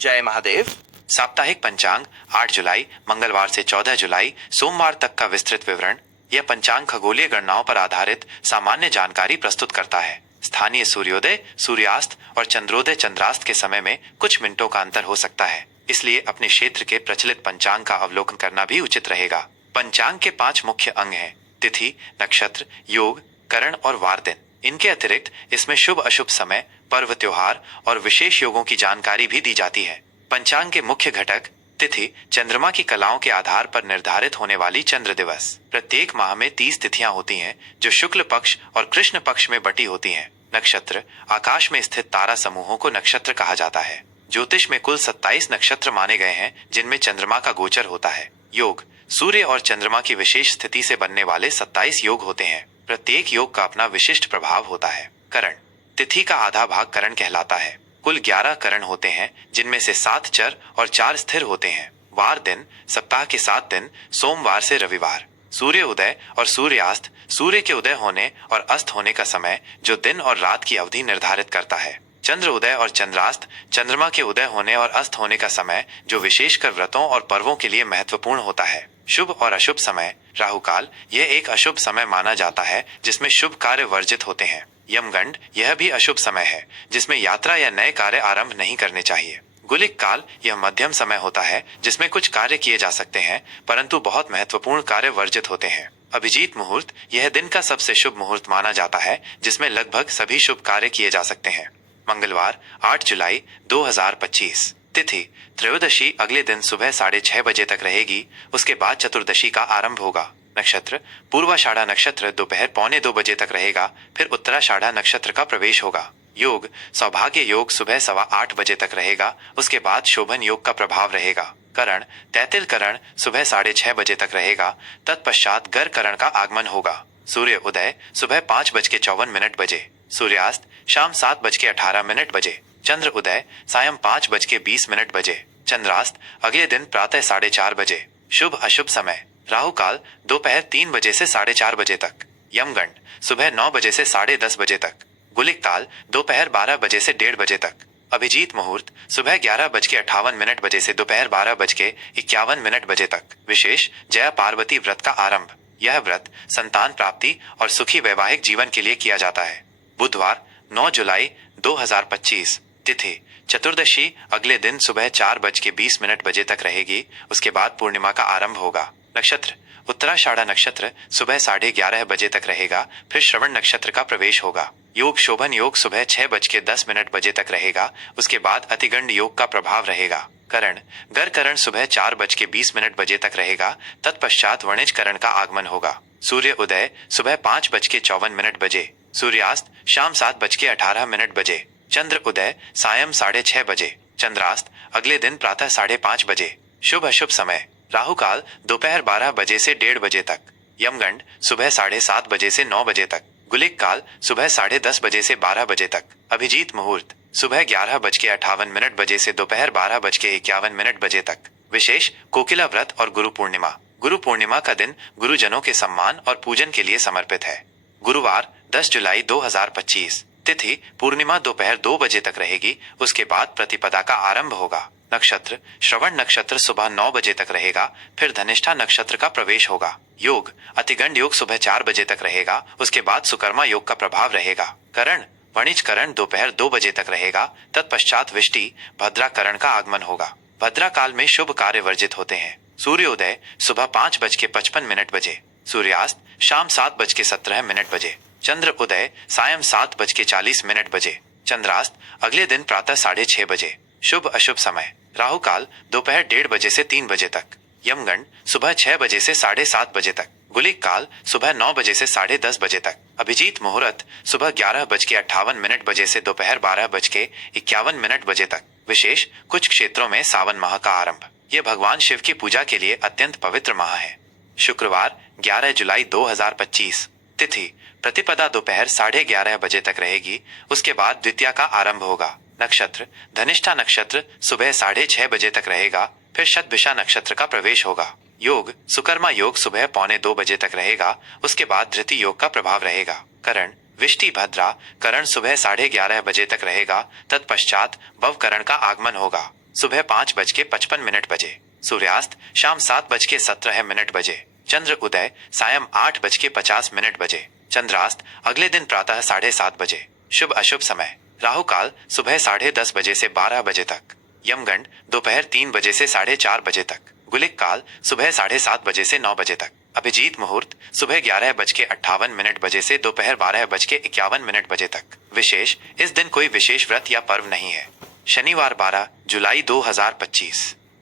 जय महादेव। साप्ताहिक पंचांग 8 जुलाई मंगलवार से 14 जुलाई सोमवार तक का विस्तृत विवरण। यह पंचांग खगोलीय गणनाओं पर आधारित सामान्य जानकारी प्रस्तुत करता है। स्थानीय सूर्योदय, सूर्यास्त और चंद्रोदय चंद्रास्त के समय में कुछ मिनटों का अंतर हो सकता है, इसलिए अपने क्षेत्र के प्रचलित पंचांग का अवलोकन करना भी उचित रहेगा। पंचांग के 5 मुख्य अंग हैं: तिथि, नक्षत्र, योग, करण और वार दिन। इनके अतिरिक्त इसमें शुभ अशुभ समय, पर्व त्योहार और विशेष योगों की जानकारी भी दी जाती है। पंचांग के मुख्य घटक: तिथि चंद्रमा की कलाओं के आधार पर निर्धारित होने वाली चंद्र दिवस। प्रत्येक माह में 30 तिथियां होती हैं, जो शुक्ल पक्ष और कृष्ण पक्ष में बटी होती हैं। नक्षत्र आकाश में स्थित तारा समूहों को नक्षत्र कहा जाता है। ज्योतिष में कुल 27 नक्षत्र माने गए हैं, जिनमें चंद्रमा का गोचर होता है। योग सूर्य और चंद्रमा की विशेष स्थिति से बनने वाले 27 योग होते हैं। प्रत्येक योग का अपना विशिष्ट प्रभाव होता है। करण तिथि का आधा भाग करण कहलाता है। कुल 11 करण होते हैं, जिनमें से 7 चर और 4 स्थिर होते हैं। वार दिन सप्ताह के 7 दिन सोमवार से रविवार। सूर्य उदय और सूर्यास्त सूर्य के उदय होने और अस्त होने का समय, जो दिन और रात की अवधि निर्धारित करता है। चंद्र उदय और चंद्रास्त चंद्रमा के उदय होने और अस्त होने का समय, जो विशेषकर व्रतों और पर्वों के लिए महत्वपूर्ण होता है। शुभ और अशुभ समय: राहु काल यह एक अशुभ समय माना जाता है, जिसमें शुभ कार्य वर्जित होते हैं। यमगंड यह भी अशुभ समय है, जिसमें यात्रा या नए कार्य आरंभ नहीं करने चाहिए। गुलिक काल यह मध्यम समय होता है, जिसमें कुछ कार्य किए जा सकते हैं, परंतु बहुत महत्वपूर्ण कार्य वर्जित होते हैं। अभिजीत मुहूर्त यह दिन का सबसे शुभ मुहूर्त माना जाता है, जिसमें लगभग सभी शुभ कार्य किए जा सकते हैं। मंगलवार 8 जुलाई 2025। तिथि त्रयोदशी अगले दिन सुबह 6:30 बजे तक रहेगी। उसके बाद चतुर्दशी का आरंभ होगा। नक्षत्र पूर्वाषाढ़ा नक्षत्र दोपहर 1:45 बजे तक रहेगा, फिर उत्तराषाढ़ा नक्षत्र का प्रवेश होगा। योग सौभाग्य योग सुबह 8:15 बजे तक रहेगा। उसके बाद शोभन योग का प्रभाव रहेगा। करण तैतिल करण सुबह 6:30 बजे तक रहेगा। तत्पश्चात गर करण का आगमन होगा। सूर्य उदय सुबह 5:54 बजे। सूर्यास्त शाम 7:18 बजे। चंद्र उदय सायं 5:20 बजे। चंद्रास्त अगले दिन प्रातः 4:30 बजे। शुभ अशुभ समय: राहु काल दोपहर 3 बजे से 4:30 बजे तक। यमगंड सुबह 9 बजे से 10:30 बजे तक। गुलिक काल दोपहर 12 बजे से 1:30 बजे तक। अभिजीत मुहूर्त सुबह 11:58 बजे से दोपहर 12:51 बजे तक। विशेष जया पार्वती व्रत का आरंभ। यह व्रत संतान प्राप्ति और सुखी वैवाहिक जीवन के लिए किया जाता है। बुधवार 9 जुलाई 2025। तिथि चतुर्दशी अगले दिन सुबह 4:20 बजे तक रहेगी। उसके बाद पूर्णिमा का आरंभ होगा। नक्षत्र उत्तराषाढ़ा नक्षत्र सुबह 11:30 बजे तक रहेगा, फिर श्रवण नक्षत्र का प्रवेश होगा। योग शोभन योग सुबह 6:10 बजे तक रहेगा। उसके बाद अतिगंड योग का प्रभाव रहेगा। करण गर करण सुबह 4:20 बजे तक रहेगा। तत्पश्चात वणिज करण का आगमन होगा। सूर्य उदय सुबह 5:54 बजे। सूर्यास्त शाम 7:18 बजे। चंद्र उदय सायं 6:30 बजे। चंद्रास्त अगले दिन प्रातः 5:30 बजे। शुभ अशुभ समय: राहु काल दोपहर 12 बजे से 1:30 बजे तक। यमगंड सुबह 7:30 बजे से 9 बजे तक। गुलिक काल सुबह 10:30 बजे से 12 बजे तक। अभिजीत मुहूर्त सुबह 11:58 बजे से दोपहर 12:51 बजे तक। विशेष कोकिला व्रत और गुरु पूर्णिमा। गुरु पूर्णिमा का दिन गुरुजनों के सम्मान और पूजन के लिए समर्पित है। गुरुवार 10 जुलाई 2025। तिथि पूर्णिमा दोपहर 2 बजे तक रहेगी। उसके बाद प्रतिपदा का आरंभ होगा। नक्षत्र श्रवण नक्षत्र सुबह 9 बजे तक रहेगा, फिर धनिष्ठा नक्षत्र का प्रवेश होगा। योग अतिगंड योग सुबह 4 बजे तक रहेगा। उसके बाद सुकर्मा योग का प्रभाव रहेगा। करण वणिज करण दोपहर 2 बजे तक रहेगा। तत्पश्चात विष्टि भद्रा करण का आगमन होगा। भद्रा काल में शुभ कार्य वर्जित होते हैं। सूर्योदय सुबह 5:55 बजे। सूर्यास्त शाम 7:17 बजे। चंद्र उदय सायं 7:40 बजे। चंद्रास्त अगले दिन प्रातः 6:30 बजे। शुभ अशुभ समय: राहु काल दोपहर 1:30 बजे से 3 बजे तक। यमगंड सुबह 6 बजे से 7:30 बजे तक। गुलिक काल सुबह 9 बजे से 10:30 बजे तक। अभिजीत मुहूर्त सुबह 11:58 बजे से दोपहर 12:51 बजे तक। विशेष कुछ क्षेत्रों में सावन माह का आरंभ। यह भगवान शिव की पूजा के लिए अत्यंत पवित्र माह है। शुक्रवार 11 जुलाई 2025। तिथि प्रतिपदा दोपहर 11:30 बजे तक रहेगी। उसके बाद द्वितीया का आरंभ होगा। नक्षत्र धनिष्ठा नक्षत्र सुबह 6:30 बजे तक रहेगा, फिर शतभिषा नक्षत्र का प्रवेश होगा। योग सुकर्मा योग सुबह 1:45 बजे तक रहेगा। उसके बाद धृति योग का प्रभाव रहेगा। करण विष्टि भद्रा करण सुबह 11:30 बजे तक रहेगा। तत्पश्चात भव करण का आगमन होगा। सुबह 5:55 बजे। सूर्यास्त शाम 7:17 बजे। चंद्र उदय सायं 8:50 बजे। चंद्रास्त अगले दिन प्रातः 7:30 बजे। शुभ अशुभ समय राहु काल सुबह 10:30 बजे से 12 बजे तक। यमगंड दोपहर 3 बजे से 4:30 बजे तक। गुलिक काल सुबह 7:30 बजे से 9 बजे तक। अभिजीत मुहूर्त सुबह 11:58 बजे से दोपहर 12:51 बजे तक। विशेष इस दिन कोई विशेष व्रत या पर्व नहीं है। शनिवार 12 जुलाई 2025।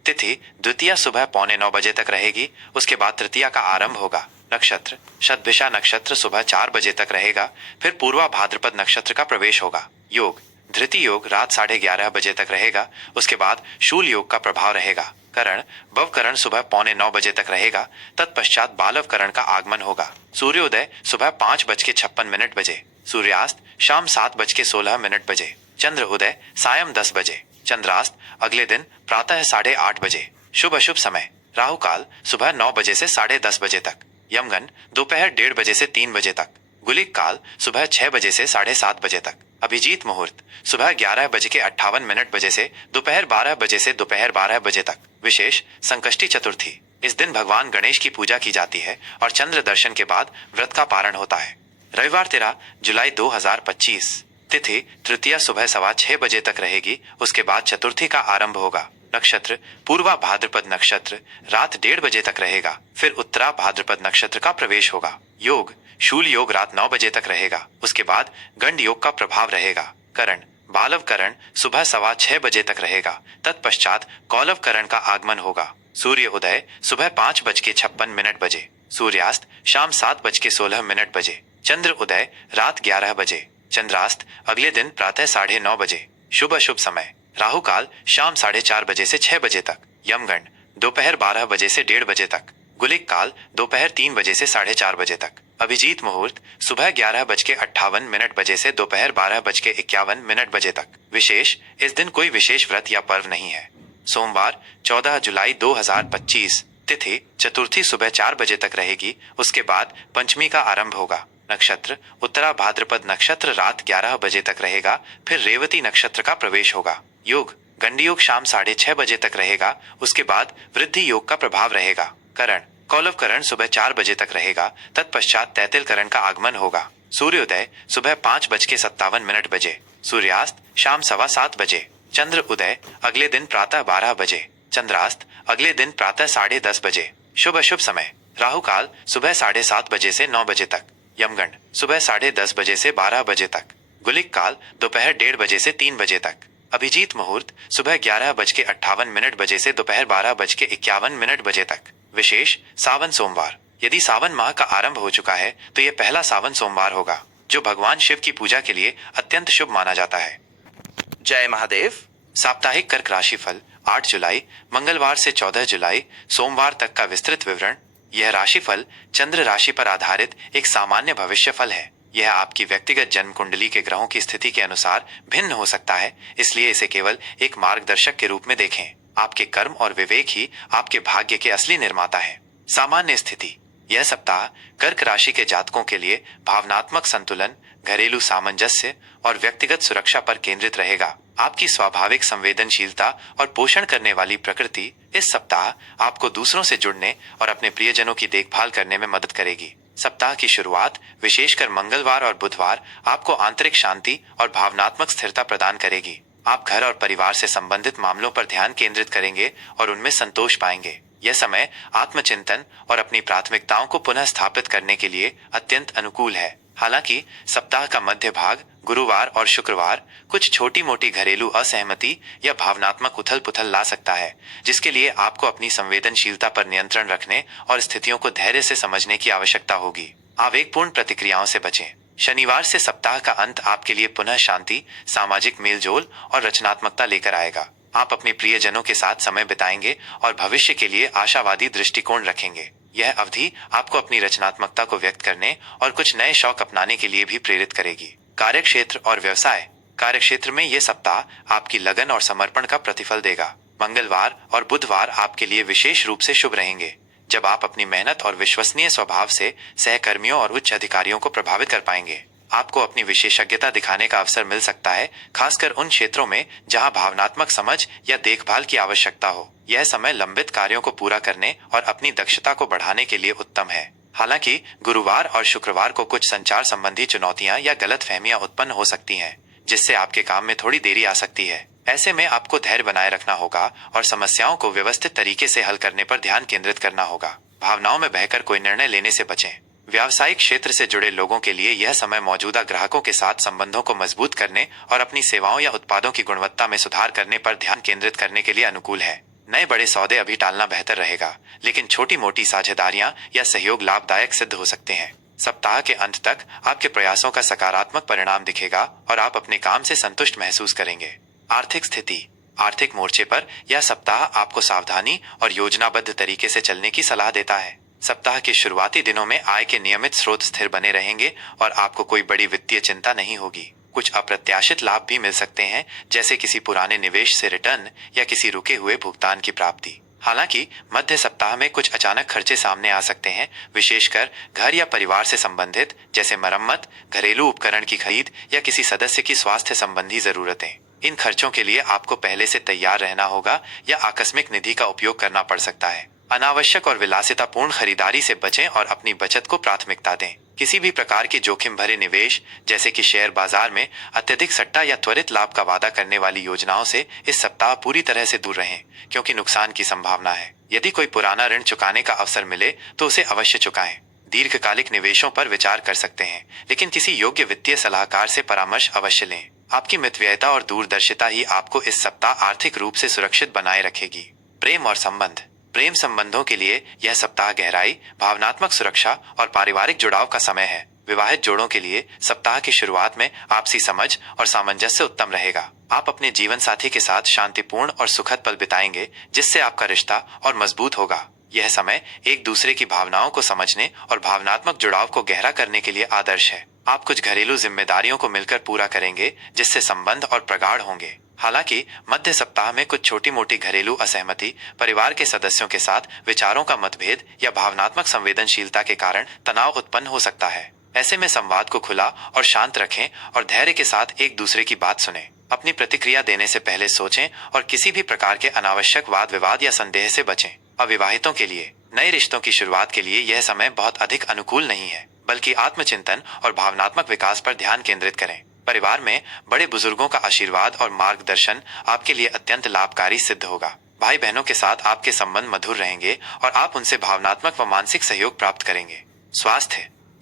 तिथि द्वितीया सुबह 8:45 बजे तक रहेगी, उसके बाद तृतीया का आरंभ होगा। नक्षत्र शतभिषा नक्षत्र सुबह 4 बजे तक रहेगा, फिर पूर्वा भाद्रपद नक्षत्र का प्रवेश होगा। योग धृति योग रात 11:30 बजे तक रहेगा, उसके बाद शूल योग का प्रभाव रहेगा। करण भवकरण सुबह 8:45 बजे तक रहेगा, तत्पश्चात बालव करण का आगमन होगा। सूर्योदय सुबह 5:56 बजे। सूर्यास्त शाम 7:16 बजे। चंद्र उदय सायं 10 बजे। चंद्रास्त अगले दिन प्रातः 8:30 बजे। शुभ अशुभ समय राहु काल सुबह 9 बजे से 10:30 बजे तक। यमगन दोपहर 1:30 बजे से 3 बजे तक। गुलिक काल सुबह 6 बजे से 7:30 बजे तक। अभिजीत मुहूर्त सुबह 11:58 बजे से दोपहर 12 बजे से दोपहर 12 बजे तक। विशेष संकष्टी चतुर्थी इस दिन भगवान गणेश की पूजा की जाती है और चंद्र दर्शन के बाद व्रत का पारण होता है। रविवार 13 जुलाई 2025। तिथि तृतीया सुबह 6:15 बजे तक रहेगी, उसके बाद चतुर्थी का आरंभ होगा। नक्षत्र पूर्वा भाद्रपद नक्षत्र रात 1:30 बजे तक रहेगा, फिर उत्तरा भाद्रपद नक्षत्र का प्रवेश होगा। योग शूल योग रात 9 बजे तक रहेगा, उसके बाद गंड योग का प्रभाव रहेगा। करण बालव करण सुबह 6:15 बजे तक रहेगा, तत्पश्चात कौलव करण का आगमन होगा। सूर्य उदय सुबह 5:56 बजे। सूर्यास्त शाम 7:16 बजे। चंद्र उदय रात 11 बजे। चंद्रास्त अगले दिन प्रातः 9:30 बजे। शुभ अशुभ समय राहु काल शाम 4:30 बजे से 6 बजे तक। यमगंड दोपहर 12 बजे से 1:30 बजे तक। गुलिक काल दोपहर 3 बजे से 4:30 बजे तक। अभिजीत मुहूर्त सुबह 11:58 बजे से दोपहर 12:51 बजे तक। विशेष इस दिन कोई विशेष व्रत या पर्व नहीं है। सोमवार 14 जुलाई 2025। तिथि चतुर्थी सुबह 4 बजे तक रहेगी, उसके बाद पंचमी का आरंभ होगा। नक्षत्र उत्तरा भाद्रपद नक्षत्र रात 11 बजे तक रहेगा, फिर रेवती नक्षत्र का प्रवेश होगा। योग गंडी योग शाम 6:30 बजे तक रहेगा, उसके बाद वृद्धि योग का प्रभाव रहेगा। करण कौलव करण सुबह 4 बजे तक रहेगा, तत्पश्चात तैतिल करण का आगमन होगा। सूर्योदय सुबह 5:57 बजे। सूर्यास्त शाम 7:15 बजे। चंद्र उदय अगले दिन प्रातः 12 बजे। चंद्रास्त अगले दिन प्रातः 10:30 बजे। शुभ अशुभ समय राहु काल सुबह 7:30 बजे से 9 बजे तक। यमगंड सुबह 10:30 बजे से 12 बजे तक। गुलिक काल दोपहर 1:30 बजे से 3 बजे तक। अभिजीत मुहूर्त सुबह 11:58 बजे से दोपहर 12:51 बजे तक। विशेष सावन सोमवार यदि सावन माह का आरंभ हो चुका है तो यह पहला सावन सोमवार होगा, जो भगवान शिव की पूजा के लिए अत्यंत शुभ माना जाता है। जय महादेव। साप्ताहिक कर्क राशिफल 8 जुलाई मंगलवार से 14 जुलाई सोमवार तक का विस्तृत विवरण। यह राशिफल चंद्र राशि पर आधारित एक सामान्य भविष्य फल है। यह आपकी व्यक्तिगत जन्म कुंडली के ग्रहों की स्थिति के अनुसार भिन्न हो सकता है, इसलिए इसे केवल एक मार्गदर्शक के रूप में देखें। आपके कर्म और विवेक ही आपके भाग्य के असली निर्माता है। सामान्य स्थिति यह सप्ताह कर्क राशि के जातकों के लिए भावनात्मक संतुलन, घरेलू सामंजस्य और व्यक्तिगत सुरक्षा पर केंद्रित रहेगा। आपकी स्वाभाविक संवेदनशीलता और पोषण करने वाली प्रकृति इस सप्ताह आपको दूसरों से जुड़ने और अपने प्रियजनों की देखभाल करने में मदद करेगी। सप्ताह की शुरुआत विशेषकर मंगलवार और बुधवार आपको आंतरिक शांति और भावनात्मक स्थिरता प्रदान करेगी। आप घर और परिवार से संबंधित मामलों पर ध्यान केंद्रित करेंगे और उनमें संतोष पाएंगे। यह समय आत्मचिंतन और अपनी प्राथमिकताओं को पुनः स्थापित करने के लिए अत्यंत अनुकूल है। हालांकि सप्ताह का मध्य भाग गुरुवार और शुक्रवार कुछ छोटी मोटी घरेलू असहमति या भावनात्मक उथल पुथल ला सकता है, जिसके लिए आपको अपनी संवेदनशीलता पर नियंत्रण रखने और स्थितियों को धैर्य से समझने की आवश्यकता होगी। आवेगपूर्ण प्रतिक्रियाओं से बचें। शनिवार से सप्ताह का अंत आपके लिए पुनः शांति, सामाजिक मेलजोल और रचनात्मकता लेकर आएगा। आप अपने प्रियजनों के साथ समय बिताएंगे और भविष्य के लिए आशावादी दृष्टिकोण रखेंगे। यह अवधि आपको अपनी रचनात्मकता को व्यक्त करने और कुछ नए शौक अपनाने के लिए भी प्रेरित करेगी। कार्यक्षेत्र और व्यवसाय कार्यक्षेत्र में यह सप्ताह आपकी लगन और समर्पण का प्रतिफल देगा। मंगलवार और बुधवार आपके लिए विशेष रूप से शुभ रहेंगे, जब आप अपनी मेहनत और विश्वसनीय स्वभाव से सहकर्मियों और उच्च अधिकारियों को प्रभावित कर पाएंगे। आपको अपनी विशेषज्ञता दिखाने का अवसर मिल सकता है, खासकर उन क्षेत्रों में जहां भावनात्मक समझ या देखभाल की आवश्यकता हो। यह समय लंबित कार्यों को पूरा करने और अपनी दक्षता को बढ़ाने के लिए उत्तम है। हालांकि गुरुवार और शुक्रवार को कुछ संचार संबंधी चुनौतियां या गलतफहमियां उत्पन्न हो सकती हैं, जिससे आपके काम में थोड़ी देरी आ सकती है। ऐसे में आपको धैर्य बनाए रखना होगा और समस्याओं को व्यवस्थित तरीके से हल करने पर ध्यान केंद्रित करना होगा। भावनाओं में बहकर कोई निर्णय लेने से बचें। व्यावसायिक क्षेत्र से जुड़े लोगों के लिए यह समय मौजूदा ग्राहकों के साथ संबंधों को मजबूत करने और अपनी सेवाओं या उत्पादों की गुणवत्ता में सुधार करने पर ध्यान केंद्रित करने के लिए अनुकूल है। नए बड़े सौदे अभी टालना बेहतर रहेगा, लेकिन छोटी मोटी साझेदारियां या सहयोग लाभदायक सिद्ध हो सकते हैं। सप्ताह के अंत तक आपके प्रयासों का सकारात्मक परिणाम दिखेगा और आप अपने काम से संतुष्ट महसूस करेंगे। आर्थिक स्थिति। आर्थिक मोर्चे पर यह सप्ताह आपको सावधानी और योजनाबद्ध तरीके से चलने की सलाह देता है। सप्ताह के शुरुआती दिनों में आय के नियमित स्रोत स्थिर बने रहेंगे और आपको कोई बड़ी वित्तीय चिंता नहीं होगी। कुछ अप्रत्याशित लाभ भी मिल सकते हैं, जैसे किसी पुराने निवेश से रिटर्न या किसी रुके हुए भुगतान की प्राप्ति। हालांकि मध्य सप्ताह में कुछ अचानक खर्चे सामने आ सकते हैं, विशेषकर घर या परिवार से संबंधित, जैसे मरम्मत, घरेलू उपकरण की खरीद या किसी सदस्य की स्वास्थ्य संबंधी जरूरतें। इन खर्चों के लिए आपको पहले से तैयार रहना होगा या आकस्मिक निधि का उपयोग करना पड़ सकता है। अनावश्यक और विलासितापूर्ण खरीदारी से बचें और अपनी बचत को प्राथमिकता दें। किसी भी प्रकार के जोखिम भरे निवेश, जैसे कि शेयर बाजार में अत्यधिक सट्टा या त्वरित लाभ का वादा करने वाली योजनाओं से इस सप्ताह पूरी तरह से दूर रहें, क्योंकि नुकसान की संभावना है। यदि कोई पुराना ऋण चुकाने का अवसर मिले तो उसे अवश्य चुकाएं। दीर्घकालिक निवेशों पर विचार कर सकते हैं, लेकिन किसी योग्य वित्तीय सलाहकार से परामर्श अवश्य लें। आपकी मितव्ययिता और दूरदर्शिता ही आपको इस सप्ताह आर्थिक रूप से सुरक्षित बनाए रखेगी। प्रेम और संबंध। प्रेम संबंधों के लिए यह सप्ताह गहराई, भावनात्मक सुरक्षा और पारिवारिक जुड़ाव का समय है। विवाहित जोड़ों के लिए सप्ताह की शुरुआत में आपसी समझ और सामंजस्य उत्तम रहेगा। आप अपने जीवन साथी के साथ शांतिपूर्ण और सुखद पल बिताएंगे, जिससे आपका रिश्ता और मजबूत होगा। यह समय एक दूसरे की भावनाओं को समझने और भावनात्मक जुड़ाव को गहरा करने के लिए आदर्श है। आप कुछ घरेलू जिम्मेदारियों को मिलकर पूरा करेंगे, जिससे संबंध और प्रगाढ़ होंगे। हालांकि मध्य सप्ताह में कुछ छोटी मोटी घरेलू असहमति, परिवार के सदस्यों के साथ विचारों का मतभेद या भावनात्मक संवेदनशीलता के कारण तनाव उत्पन्न हो सकता है। ऐसे में संवाद को खुला और शांत रखें और धैर्य के साथ एक दूसरे की बात सुनें। अपनी प्रतिक्रिया देने से पहले सोचें और किसी भी प्रकार के अनावश्यक वाद विवाद या संदेह से बचें। अविवाहितों के लिए नए रिश्तों की शुरुआत के लिए यह समय बहुत अधिक अनुकूल नहीं है, बल्कि आत्मचिंतन और भावनात्मक विकास पर ध्यान केंद्रित करें। परिवार में बड़े बुजुर्गों का आशीर्वाद और मार्गदर्शन आपके लिए अत्यंत लाभकारी सिद्ध होगा। भाई बहनों के साथ आपके संबंध मधुर रहेंगे और आप उनसे भावनात्मक व मानसिक सहयोग प्राप्त करेंगे।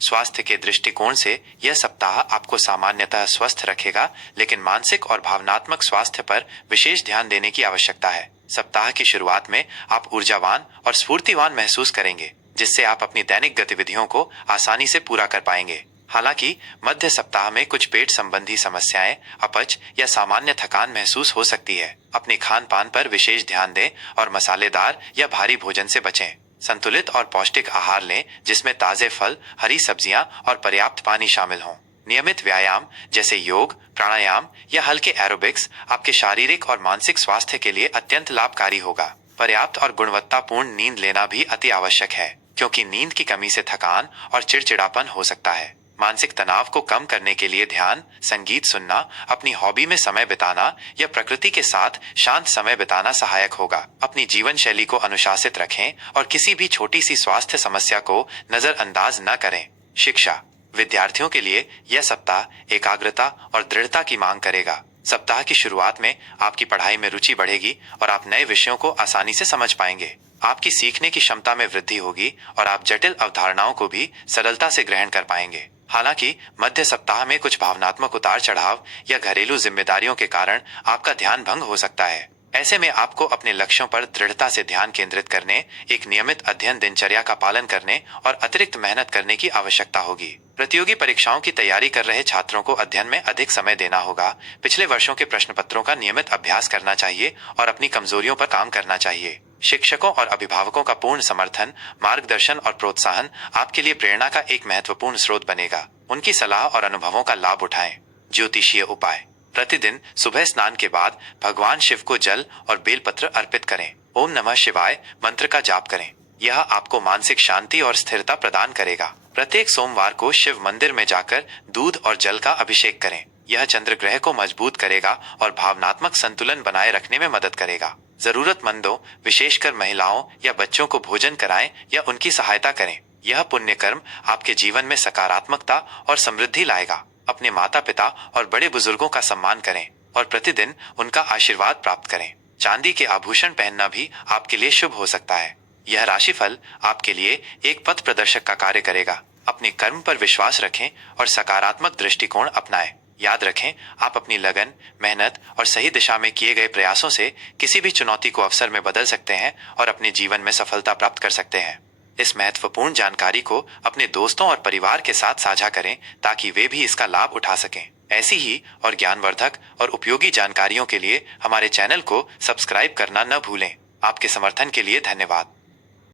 स्वास्थ्य के दृष्टिकोण से यह सप्ताह आपको सामान्यतः स्वस्थ रखेगा, लेकिन मानसिक और भावनात्मक स्वास्थ्य पर विशेष ध्यान देने की आवश्यकता है। सप्ताह की शुरुआत में आप ऊर्जावान और स्फूर्तिवान महसूस करेंगे, जिससे आप अपनी दैनिक गतिविधियों को आसानी से पूरा कर पाएंगे। हालांकि मध्य सप्ताह में कुछ पेट संबंधी समस्याएं, अपच या सामान्य थकान महसूस हो सकती है। अपने खान पान पर विशेष ध्यान दें और मसालेदार या भारी भोजन से बचें। संतुलित और पौष्टिक आहार लें, जिसमें ताजे फल, हरी सब्जियां और पर्याप्त पानी शामिल हों। नियमित व्यायाम जैसे योग, प्राणायाम या हल्के एरोबिक्स आपके शारीरिक और मानसिक स्वास्थ्य के लिए अत्यंत लाभकारी होगा। पर्याप्त और गुणवत्तापूर्ण नींद लेना भी अति आवश्यक है, क्योंकि नींद की कमी से थकान और चिड़चिड़ापन हो सकता है। मानसिक तनाव को कम करने के लिए ध्यान, संगीत सुनना, अपनी हॉबी में समय बिताना या प्रकृति के साथ शांत समय बिताना सहायक होगा। अपनी जीवन शैली को अनुशासित रखें और किसी भी छोटी सी स्वास्थ्य समस्या को नजरअंदाज न करें। शिक्षा। विद्यार्थियों के लिए यह सप्ताह एकाग्रता और दृढ़ता की मांग करेगा। सप्ताह की शुरुआत में आपकी पढ़ाई में रुचि बढ़ेगी और आप नए विषयों को आसानी से समझ पाएंगे। आपकी सीखने की क्षमता में वृद्धि होगी और आप जटिल अवधारणाओं को भी सरलता से ग्रहण कर पाएंगे। हालांकि मध्य सप्ताह में कुछ भावनात्मक उतार चढ़ाव या घरेलू जिम्मेदारियों के कारण आपका ध्यान भंग हो सकता है। ऐसे में आपको अपने लक्ष्यों पर दृढ़ता से ध्यान केंद्रित करने, एक नियमित अध्ययन दिनचर्या का पालन करने और अतिरिक्त मेहनत करने की आवश्यकता होगी। प्रतियोगी परीक्षाओं की तैयारी कर रहे छात्रों को अध्ययन में अधिक समय देना होगा। पिछले वर्षों के प्रश्न पत्रों का नियमित अभ्यास करना चाहिए और अपनी कमजोरियों पर काम करना चाहिए। शिक्षकों और अभिभावकों का पूर्ण समर्थन, मार्गदर्शन और प्रोत्साहन आपके लिए प्रेरणा का एक महत्वपूर्ण स्रोत बनेगा। उनकी सलाह और अनुभवों का लाभ उठाएं। ज्योतिषीय उपाय। प्रतिदिन सुबह स्नान के बाद भगवान शिव को जल और बेलपत्र अर्पित करें। ओम नमः शिवाय मंत्र का जाप करें। यह आपको मानसिक शांति और स्थिरता प्रदान करेगा। प्रत्येक सोमवार को शिव मंदिर में जाकर दूध और जल का अभिषेक करें। यह चंद्र ग्रह को मजबूत करेगा और भावनात्मक संतुलन बनाए रखने में मदद करेगा। जरूरतमंदों, विशेषकर महिलाओं या बच्चों को भोजन कराएं या उनकी सहायता करें। यह पुण्य कर्म आपके जीवन में सकारात्मकता और समृद्धि लाएगा। अपने माता पिता और बड़े बुजुर्गों का सम्मान करें और प्रतिदिन उनका आशीर्वाद प्राप्त करें। चांदी के आभूषण पहनना भी आपके लिए शुभ हो सकता है। यह राशिफल आपके लिए एक पथ प्रदर्शक का कार्य करेगा। अपने कर्म पर विश्वास रखें और सकारात्मक दृष्टिकोण अपनाएं। याद रखें, आप अपनी लगन, मेहनत और सही दिशा में किए गए प्रयासों से किसी भी चुनौती को अवसर में बदल सकते हैं और अपने जीवन में सफलता प्राप्त कर सकते हैं। इस महत्वपूर्ण जानकारी को अपने दोस्तों और परिवार के साथ साझा करें ताकि वे भी इसका लाभ उठा सकें। ऐसी ही और ज्ञानवर्धक और उपयोगी जानकारियों के लिए हमारे चैनल को सब्सक्राइब करना न भूलें। आपके समर्थन के लिए धन्यवाद।